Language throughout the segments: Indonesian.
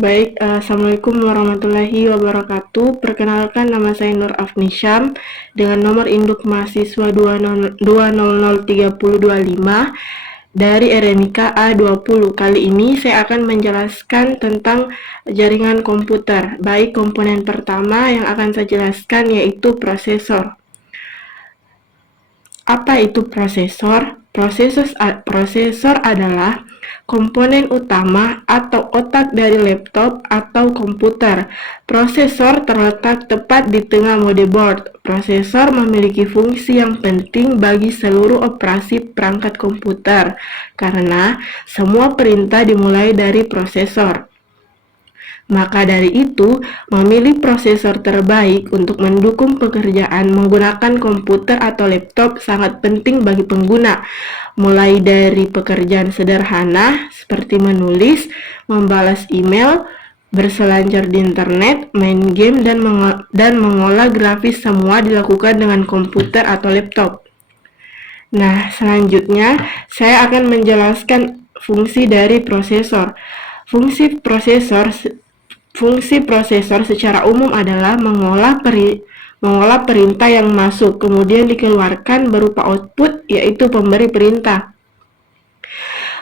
Assalamualaikum warahmatullahi wabarakatuh. Perkenalkan, nama saya Nur Afnisyam dengan nomor induk mahasiswa 2003025 dari RMIK A20. Kali ini saya akan menjelaskan tentang jaringan komputer. Baik, komponen pertama yang akan saya jelaskan yaitu prosesor. Apa itu prosesor? Prosesor adalah komponen utama atau otak dari laptop atau komputer. Prosesor terletak tepat di tengah motherboard. Prosesor memiliki fungsi yang penting bagi seluruh operasi perangkat komputer, karena semua perintah dimulai dari prosesor. Maka dari itu, memilih prosesor terbaik untuk mendukung pekerjaan menggunakan komputer atau laptop sangat penting bagi pengguna, mulai dari pekerjaan sederhana seperti menulis, membalas email, berselancar di internet, main game, dan mengolah grafis, semua dilakukan dengan komputer atau laptop. Nah, selanjutnya saya akan menjelaskan fungsi dari prosesor. Fungsi prosesor secara umum adalah mengolah perintah yang masuk, kemudian dikeluarkan berupa output, yaitu pemberi perintah.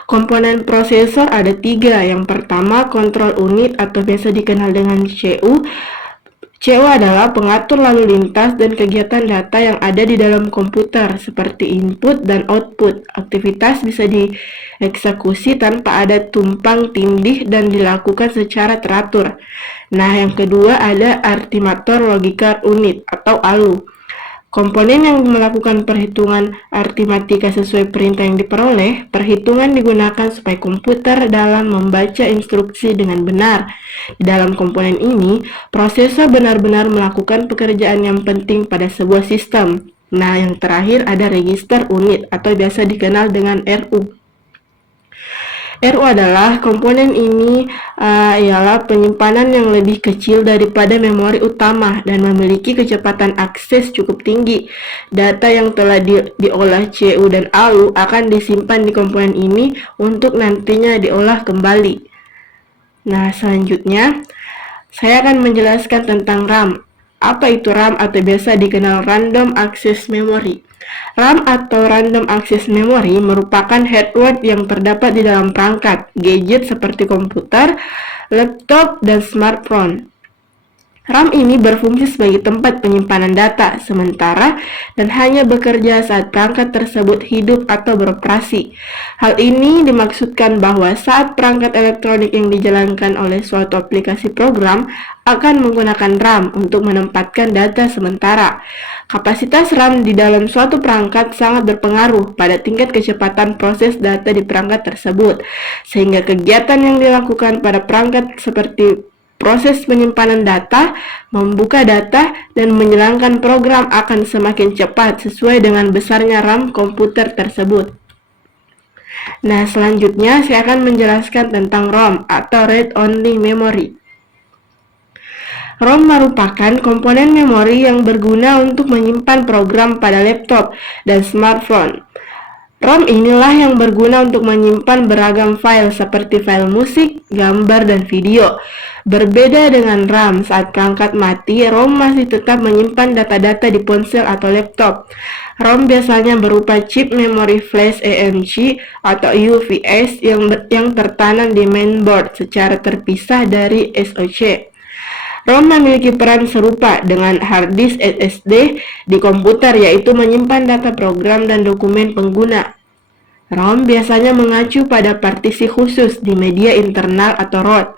Komponen prosesor ada 3. Yang pertama, kontrol unit atau biasa dikenal dengan CPU. CPU adalah pengatur lalu lintas dan kegiatan data yang ada di dalam komputer, seperti input dan output. Aktivitas bisa dieksekusi tanpa ada tumpang tindih dan dilakukan secara teratur. Nah, yang kedua ada artimator logical unit atau ALU. Komponen yang melakukan perhitungan aritmatika sesuai perintah yang diperoleh. Perhitungan digunakan supaya komputer dalam membaca instruksi dengan benar. Di dalam komponen ini, prosesor benar-benar melakukan pekerjaan yang penting pada sebuah sistem. Nah, yang terakhir ada register unit atau biasa dikenal dengan RU. RU adalah komponen ini ialah penyimpanan yang lebih kecil daripada memori utama dan memiliki kecepatan akses cukup tinggi. Data yang telah diolah CPU dan ALU akan disimpan di komponen ini untuk nantinya diolah kembali. Nah, selanjutnya saya akan menjelaskan tentang RAM. Apa itu RAM atau biasa dikenal Random Access Memory? RAM atau Random Access Memory merupakan hardware yang terdapat di dalam perangkat, gadget seperti komputer, laptop, dan smartphone. RAM ini berfungsi sebagai tempat penyimpanan data sementara dan hanya bekerja saat perangkat tersebut hidup atau beroperasi. Hal ini dimaksudkan bahwa saat perangkat elektronik yang dijalankan oleh suatu aplikasi program akan menggunakan RAM untuk menempatkan data sementara. Kapasitas RAM di dalam suatu perangkat sangat berpengaruh pada tingkat kecepatan proses data di perangkat tersebut, sehingga kegiatan yang dilakukan pada perangkat seperti proses penyimpanan data, membuka data, dan menjalankan program akan semakin cepat sesuai dengan besarnya RAM komputer tersebut. Nah, selanjutnya saya akan menjelaskan tentang ROM atau Read Only Memory. ROM merupakan komponen memori yang berguna untuk menyimpan program pada laptop dan smartphone. ROM inilah yang berguna untuk menyimpan beragam file seperti file musik, gambar, dan video. Berbeda dengan RAM, saat perangkat mati, ROM masih tetap menyimpan data-data di ponsel atau laptop. ROM biasanya berupa chip memori flash AMC atau UFS yang tertanam di mainboard secara terpisah dari SoC. ROM memiliki peran serupa dengan hard disk SSD di komputer, yaitu menyimpan data program dan dokumen pengguna. ROM biasanya mengacu pada partisi khusus di media internal atau ROT,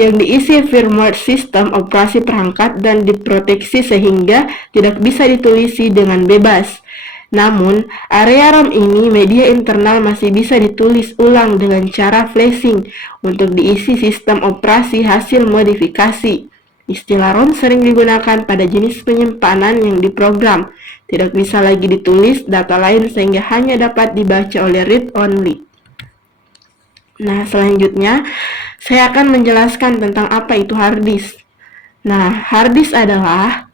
yang diisi firmware sistem operasi perangkat dan diproteksi sehingga tidak bisa ditulisi dengan bebas. Namun, area ROM ini media internal masih bisa ditulis ulang dengan cara flashing untuk diisi sistem operasi hasil modifikasi. Istilah ROM sering digunakan pada jenis penyimpanan yang diprogram, tidak bisa lagi ditulis data lain sehingga hanya dapat dibaca oleh read only. Nah, selanjutnya saya akan menjelaskan tentang apa itu hard disk. Nah, hard disk adalah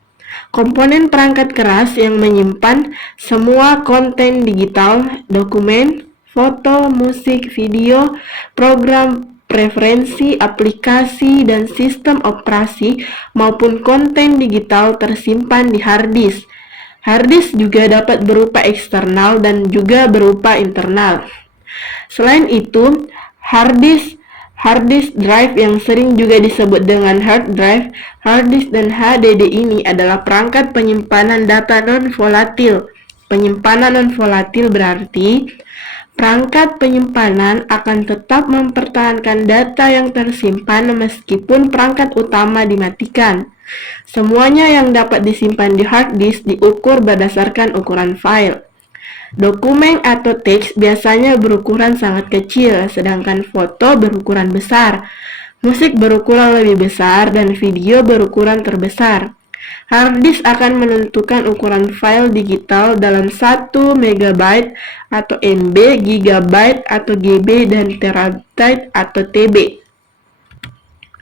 komponen perangkat keras yang menyimpan semua konten digital, dokumen, foto, musik, video, program, preferensi aplikasi dan sistem operasi maupun konten digital tersimpan di hard disk. Hard disk juga dapat berupa eksternal dan juga berupa internal. Selain itu, hard disk drive yang sering juga disebut dengan hard drive, hard disk dan HDD ini adalah perangkat penyimpanan data non-volatil. Penyimpanan non-volatil berarti perangkat penyimpanan akan tetap mempertahankan data yang tersimpan meskipun perangkat utama dimatikan. Semuanya yang dapat disimpan di hard disk diukur berdasarkan ukuran file. Dokumen atau teks biasanya berukuran sangat kecil, sedangkan foto berukuran besar. Musik berukuran lebih besar dan video berukuran terbesar. Hard disk akan menentukan ukuran file digital dalam 1 MB atau MB, GB atau GB, dan terabyte atau TB.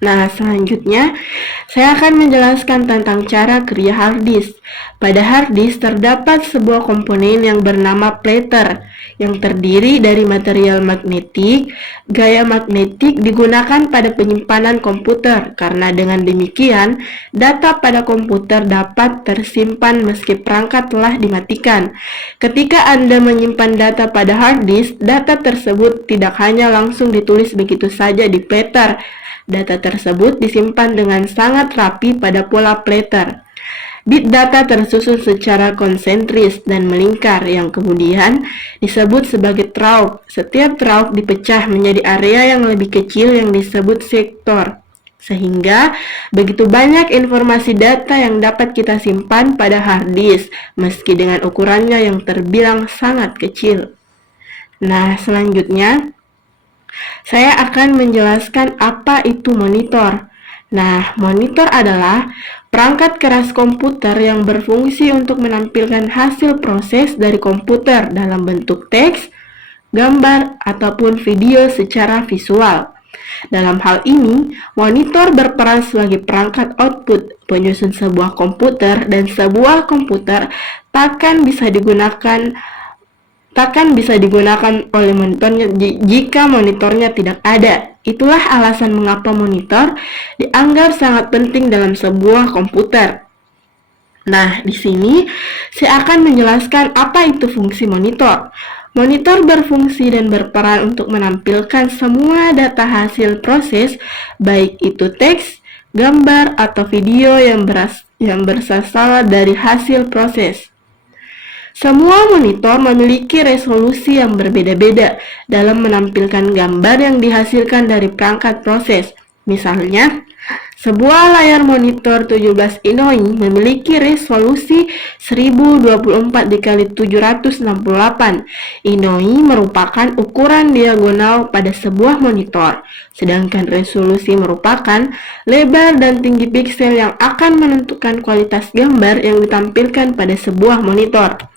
Nah, selanjutnya saya akan menjelaskan tentang cara kerja hard disk. Pada hard disk terdapat sebuah komponen yang bernama platter yang terdiri dari material magnetik. Gaya magnetik digunakan pada penyimpanan komputer karena dengan demikian data pada komputer dapat tersimpan meski perangkat telah dimatikan. Ketika Anda menyimpan data pada hard disk, data tersebut tidak hanya langsung ditulis begitu saja di platter. Data tersebut disimpan dengan sangat rapi pada pola platter. Bit data tersusun secara konsentris dan melingkar yang kemudian disebut sebagai trauk. Setiap trauk dipecah menjadi area yang lebih kecil yang disebut sektor. Sehingga begitu banyak informasi data yang dapat kita simpan pada hard disk meski dengan ukurannya yang terbilang sangat kecil. Nah, selanjutnya saya akan menjelaskan apa itu monitor. Nah, monitor adalah perangkat keras komputer yang berfungsi untuk menampilkan hasil proses dari komputer dalam bentuk teks, gambar, ataupun video secara visual. Dalam hal ini, monitor berperan sebagai perangkat output penyusun sebuah komputer, dan sebuah komputer takkan bisa digunakan oleh monitornya jika monitornya tidak ada. Itulah alasan mengapa monitor dianggap sangat penting dalam sebuah komputer. Nah, di sini saya akan menjelaskan apa itu fungsi monitor. Monitor berfungsi dan berperan untuk menampilkan semua data hasil proses, baik itu teks, gambar, atau video yang berasal dari hasil proses. Semua monitor memiliki resolusi yang berbeda-beda dalam menampilkan gambar yang dihasilkan dari perangkat proses. Misalnya, sebuah layar monitor 17 inch memiliki resolusi 1024 x 768. Inch merupakan ukuran diagonal pada sebuah monitor, sedangkan resolusi merupakan lebar dan tinggi piksel yang akan menentukan kualitas gambar yang ditampilkan pada sebuah monitor.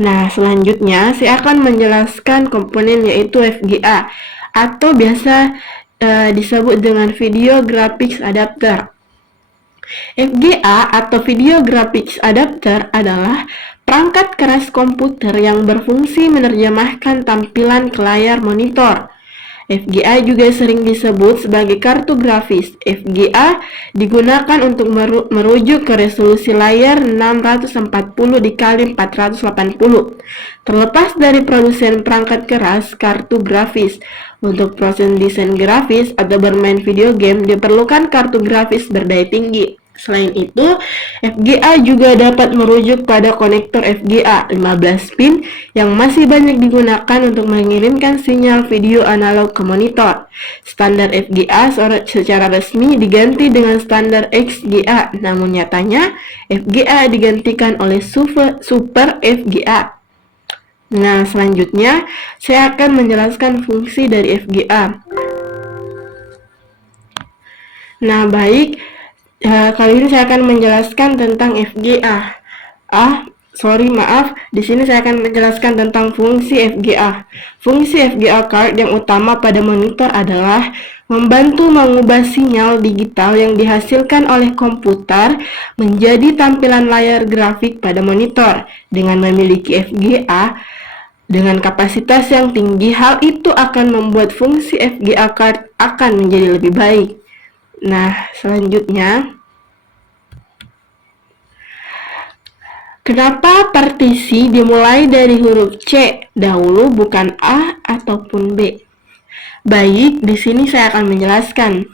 Nah, selanjutnya saya akan menjelaskan komponen yaitu VGA atau biasa disebut dengan Video Graphics Adapter. VGA atau Video Graphics Adapter adalah perangkat keras komputer yang berfungsi menerjemahkan tampilan ke layar monitor. VGA juga sering disebut sebagai kartu grafis. VGA digunakan untuk merujuk ke resolusi layar 640 x 480. Terlepas dari produsen perangkat keras kartu grafis, untuk proses desain grafis atau bermain video game diperlukan kartu grafis berdaya tinggi. Selain itu, VGA juga dapat merujuk pada konektor VGA 15 pin yang masih banyak digunakan untuk mengirimkan sinyal video analog ke monitor. Standar VGA secara resmi diganti dengan standar XGA, namun nyatanya VGA digantikan oleh Super VGA. Nah, selanjutnya saya akan menjelaskan fungsi dari VGA. Nah, baik. Kali ini saya akan menjelaskan tentang VGA. Di sini saya akan menjelaskan tentang fungsi VGA. Fungsi VGA card yang utama pada monitor adalah membantu mengubah sinyal digital yang dihasilkan oleh komputer menjadi tampilan layar grafik pada monitor. Dengan memiliki VGA, Dengan kapasitas yang tinggi, hal itu akan membuat fungsi FGA card akan menjadi lebih baik. Nah, selanjutnya, kenapa partisi dimulai dari huruf C dahulu bukan A ataupun B? Baik, di sini saya akan menjelaskan.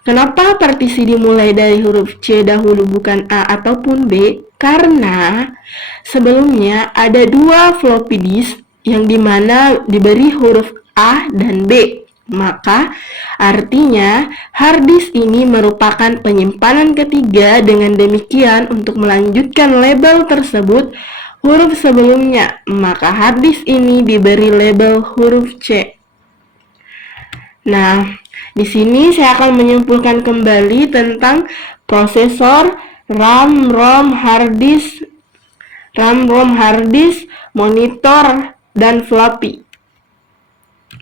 Kenapa partisi dimulai dari huruf C dahulu bukan A ataupun B? Karena sebelumnya ada dua floppy disk yang dimana diberi huruf A dan B. Maka artinya hard disk ini merupakan penyimpanan ketiga. Dengan demikian untuk melanjutkan label tersebut huruf sebelumnya, maka hard disk ini diberi label huruf C. Nah, di sini saya akan menyimpulkan kembali tentang prosesor, RAM, ROM, hard disk, monitor, dan floppy.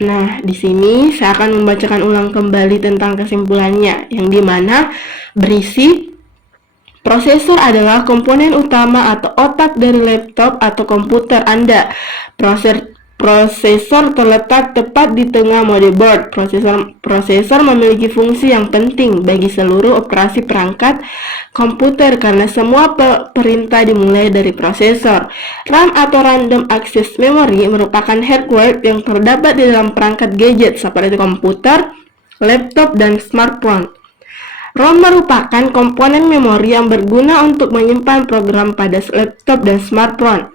Nah, di sini saya akan membacakan ulang kembali tentang kesimpulannya, yang dimana berisi prosesor adalah komponen utama atau otak dari laptop atau komputer Anda. Prosesor terletak tepat di tengah motherboard. Prosesor memiliki fungsi yang penting bagi seluruh operasi perangkat komputer karena semua perintah dimulai dari prosesor. RAM atau Random Access Memory merupakan hardware yang terdapat di dalam perangkat gadget seperti komputer, laptop, dan smartphone. ROM merupakan komponen memori yang berguna untuk menyimpan program pada laptop dan smartphone.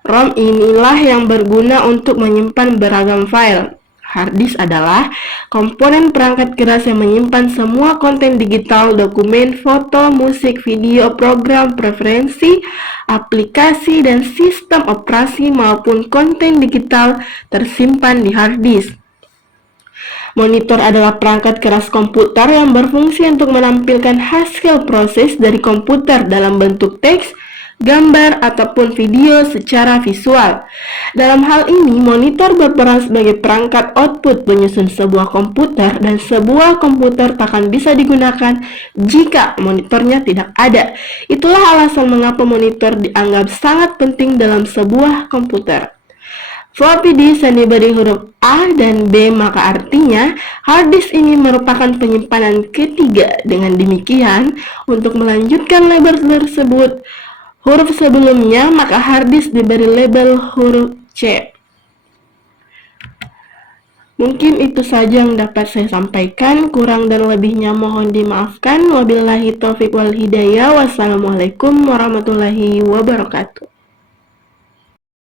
ROM inilah yang berguna untuk menyimpan beragam file. Hard disk adalah komponen perangkat keras yang menyimpan semua konten digital, dokumen, foto, musik, video, program, preferensi, aplikasi, dan sistem operasi maupun konten digital tersimpan di hard disk. Monitor adalah perangkat keras komputer yang berfungsi untuk menampilkan hasil proses dari komputer dalam bentuk teks, gambar, ataupun video secara visual. Dalam hal ini, monitor berperan sebagai perangkat output penyusun sebuah komputer, dan sebuah komputer takkan bisa digunakan jika monitornya tidak ada. Itulah alasan mengapa monitor dianggap sangat penting dalam sebuah komputer. Floppy disk yang diberi huruf A dan B, maka artinya hard disk ini merupakan penyimpanan ketiga. Dengan demikian, untuk melanjutkan label tersebut huruf sebelumnya, maka hard disk diberi label huruf C. Mungkin itu saja yang dapat saya sampaikan. Kurang dan lebihnya mohon dimaafkan. Wabillahi taufiq wal hidayah. Wassalamualaikum warahmatullahi wabarakatuh.